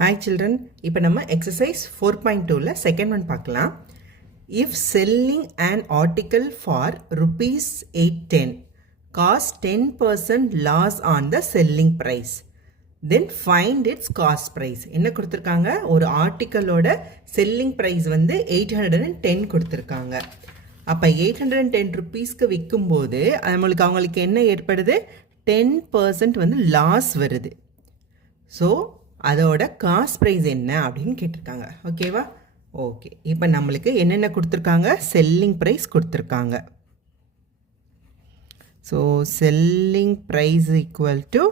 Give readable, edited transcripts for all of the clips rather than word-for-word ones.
Hi children, இப்போ நம்ம exercise 4.2ல second one பார்க்கலாம். If selling an article for rupees 810 cost 10% loss on the selling price, then find its cost price. என்ன கொடுத்திருக்காங்க? ஒரு ஆர்டிக்கலோட selling price வந்து 810 கொடுத்திருக்காங்க. அப்ப 810 rupeesக்கு விற்கும்போது அவங்களுக்கு என்ன ஏற்படுது? 10% வந்து லாஸ் வருது. ஸோ அதோட காஸ்ட் ப்ரைஸ் என்ன அப்படின்னு கேட்டிருக்காங்க. ஓகேவா? ஓகே, இப்போ நம்மளுக்கு என்னென்ன கொடுத்துருக்காங்க? செல்லிங் ப்ரைஸ் கொடுத்துருக்காங்க. So selling price equal to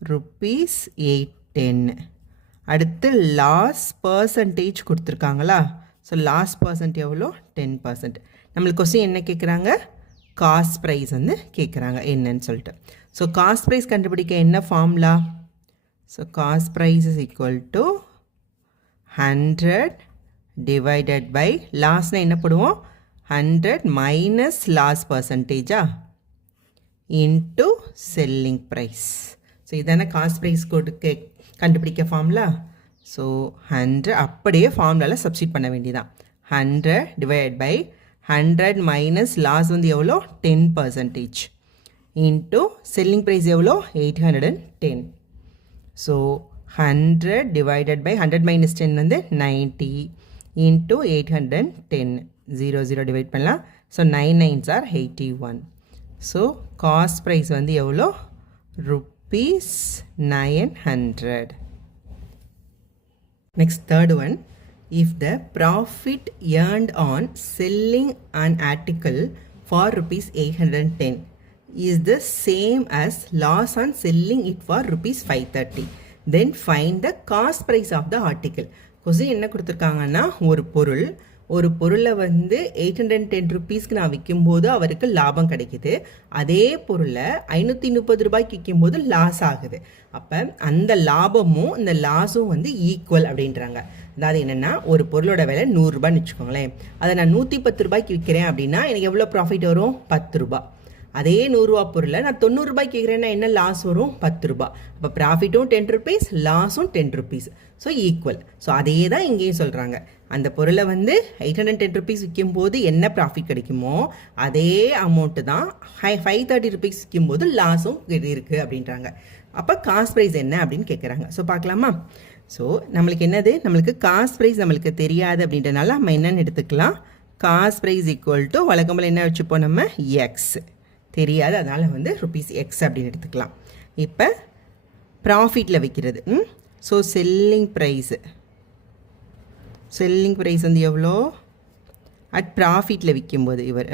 rupees 810. அடுத்து லாஸ் பர்சன்டேஜ் கொடுத்துருக்காங்களா? ஸோ லாஸ் பர்சன்ட் எவ்வளோ? 10%. நம்மளுக்கு கொஸ்டின் என்ன கேட்குறாங்க? காஸ்ட் ப்ரைஸ் வந்து கேட்குறாங்க என்னன்னு சொல்லிட்டு. ஸோ காஸ்ட் ப்ரைஸ் கண்டுபிடிக்க என்ன formula? So cost price is equal to 100 divided by last என்ன போடுவோம்? 100 minus last percentage into selling price. So இதான cost price கண்டுபிடிக்க ஃபார்முலா. So 100 அப்படியே ஃபார்முலாவில் சப்ஸ்டிட் பண்ண வேண்டியதான். 100 divided by 100 minus last வந்து எவ்வளோ? 10% into selling price எவ்வளோ? 810. So 100 divided by 100 minus 10 வந்து 90 into 810. 0 divide பண்ணலாம். So 9 9s are 81. So cost price வந்து எவ்வளோ? rupees 900. Next third one. If the profit earned on selling an article for rupees 810 is the same as loss on selling it for rupees 530, then find the cost price of the article. Question என்ன கொடுத்துருக்காங்கன்னா, ஒரு பொருளை வந்து 810 rupeesக்கு நான் விற்கும்போது அவருக்கு லாபம் கிடைக்குது. அதே பொருளை 530 ரூபாய்க்கு விற்கும்போது லாஸ் ஆகுது. அப்போ அந்த லாபமும் இந்த லாஸும் வந்து ஈக்குவல் அப்படின்றாங்க. அதாவது என்னென்னா, ஒரு பொருளோட விலை 100 ரூபான்னு வச்சுக்கோங்களேன். அதை நான் 110 ரூபாய்க்கு விற்கிறேன் அப்படின்னா எனக்கு எவ்வளோ ப்ராஃபிட் வரும்? 10 ரூபா. அதே 100 ரூபா பொருளை நான் 90 ரூபாய்க்கு கேட்குறேன்னா என்ன லாஸ் வரும்? 10 ரூபா. அப்போ ப்ராஃபிட்டும் 10 rupees, லாஸும் 10 rupees. So equal. So அதே தான் இங்கேயும் சொல்கிறாங்க. அந்த பொருளை வந்து 810 rupees விற்கும்போது என்ன ப்ராஃபிட் கிடைக்குமோ அதே அமௌண்ட்டு தான் 530 rupees விற்கும்போது லாஸும் இருக்குது அப்படின்றாங்க. அப்போ காஸ்ட் ப்ரைஸ் என்ன அப்படின்னு கேட்குறாங்க. ஸோ பார்க்கலாமா? ஸோ நம்மளுக்கு என்னது? நம்மளுக்கு காஸ்ட் ப்ரைஸ் நம்மளுக்கு தெரியாது அப்படின்றனால நம்ம என்னென்னு எடுத்துக்கலாம்? காஸ்ட் ப்ரைஸ் ஈக்குவல் டு வழக்கம் போல் என்ன வச்சுப்போம் நம்ம? எக்ஸ். தெரியாது, அதனால் வந்து rupees x அப்படின்னு எடுத்துக்கலாம். இப்போ ப்ராஃபிட்டில் விற்கிறது. ஸோ செல்லிங் ப்ரைஸ் வந்து எவ்வளோ? அட் ப்ராஃபிட்டில் விற்கும்போது இவர்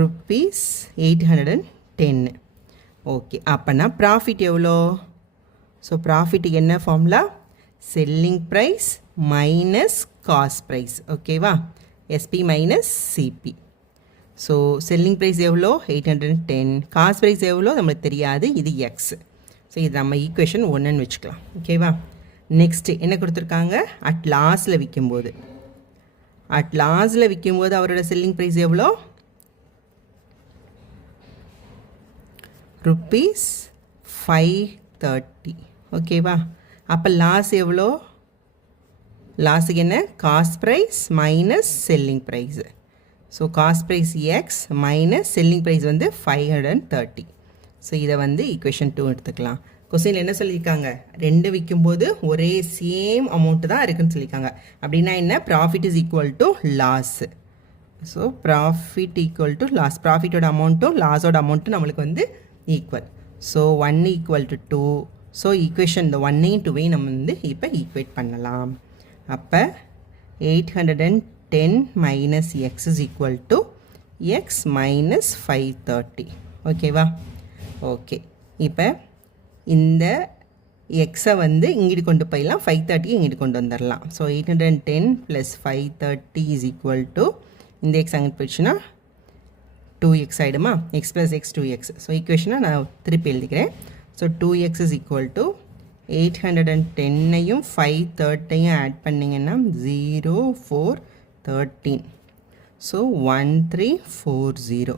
rupees 810. ஓகே, அப்போனா ப்ராஃபிட் எவ்வளோ? ஸோ ப்ராஃபிட்டுக்கு என்ன formula? Selling price minus cost price. ஓகேவா? SP minus CP. So selling price எவ்வளோ? 810. காஸ்ட் ப்ரைஸ் எவ்வளோ நம்மளுக்கு தெரியாது, இது எக்ஸ். ஸோ இது நம்ம ஈக்குவேஷன் 1ன்னு வச்சுக்கலாம். ஓகேவா? நெக்ஸ்ட்டு என்ன கொடுத்துருக்காங்க? அட் லாஸில் விற்கும்போது அவரோட செல்லிங் ப்ரைஸ் எவ்வளோ? rupees 530. ஓகேவா? அப்போ லாஸ் எவ்வளோ? லாஸுக்கு என்ன? Cost price minus selling price. So cost price x minus selling price வந்து 530. ஸோ இதை வந்து ஈக்குவேஷன் 2 எடுத்துக்கலாம். கொஸ்டினில் என்ன சொல்லியிருக்காங்க? ரெண்டு விற்கும்போது ஒரே சேம் அமௌண்ட்டு தான் இருக்குதுன்னு சொல்லியிருக்காங்க. அப்படின்னா என்ன? Profit is equal to loss. So profit equal to loss. ப்ராஃபிட்டோட அமௌண்ட்டும் லாஸோட அமௌண்ட்டும் நம்மளுக்கு வந்து equal. So 1 equal to 2. So equation இந்த 1ஐயும் 2ஐயும் நம்ம வந்து இப்போ ஈக்குவேட் பண்ணலாம். அப்போ 810 minus x is equal to x minus 530. ஓகேவா? ஓகே, இப்போ இந்த எக்ஸை வந்து இங்கிட்டு கொண்டு போயிடலாம், 530 இங்கிட்டு கொண்டு வந்துடலாம். ஸோ 810 + 530 is equal to, இந்த எக்ஸ் அங்கிட்டு போயிடுச்சுன்னா 2x ஆகிடுமா? x + x 2x. So ஈக்குவேஷனை நான் திருப்பி எழுதிக்கிறேன். So 2x is equal to 810ஐயும் 530ஐயும் ஆட் பண்ணிங்கன்னா 0 4 13. ஸோ 1340.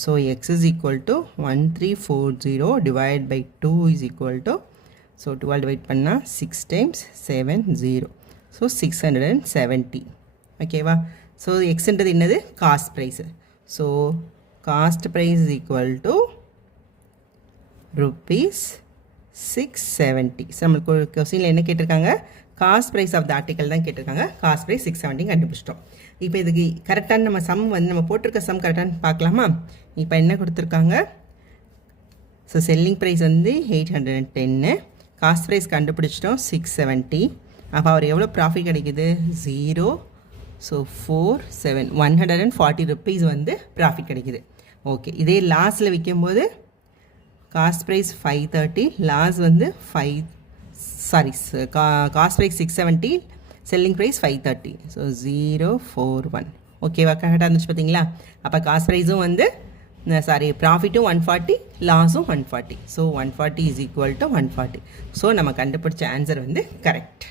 So x is equal to 1340 divided by 2 is equal to, so 12 divide பண்ணா 6 times 7 0, so 670. ஓகேவா? ஸோ எக்ஸ்ன்றது என்னது? Cost price. So cost price is equal to rupees 670. So நம்மளுக்கு ஒரு கொஸ்டினில் என்ன கேட்டிருக்காங்க? Cost price of the article தான் கேட்டிருக்காங்க. காஸ்ட் ப்ரைஸ் 670 கண்டுபிடிச்சிட்டோம். இப்போ இதுக்கு கரெக்டான நம்ம சம் வந்து நம்ம போட்டிருக்க சம் கரெக்டானு பார்க்கலாமா? இப்போ என்ன கொடுத்துருக்காங்க? ஸோ செல்லிங் ப்ரைஸ் வந்து 810, காஸ்ட் ப்ரைஸ் கண்டுபிடிச்சிட்டோம் 670. அப்போ அவர் எவ்வளோ ப்ராஃபிட் கிடைக்குது? 0. ஸோ 4 7 140 ருப்பீஸ் வந்து ப்ராஃபிட் கிடைக்குது. ஓகே, இதே லாஸில் விற்கும்போது காஸ்ட் ப்ரைஸ் 530, லாஸ் வந்து cost price 670, selling price 530. So 041. ஓகேவா? கரெக்டாக இருந்துச்சு பார்த்தீங்களா? அப்போ காஸ்ட் ப்ரைஸும் வந்து ப்ராஃபிட்டும் 140, லாஸும் 140. So 140 is equal to 140. So நம்ம கண்டுபிடிச்ச ஆன்சர் வந்து கரெக்ட்.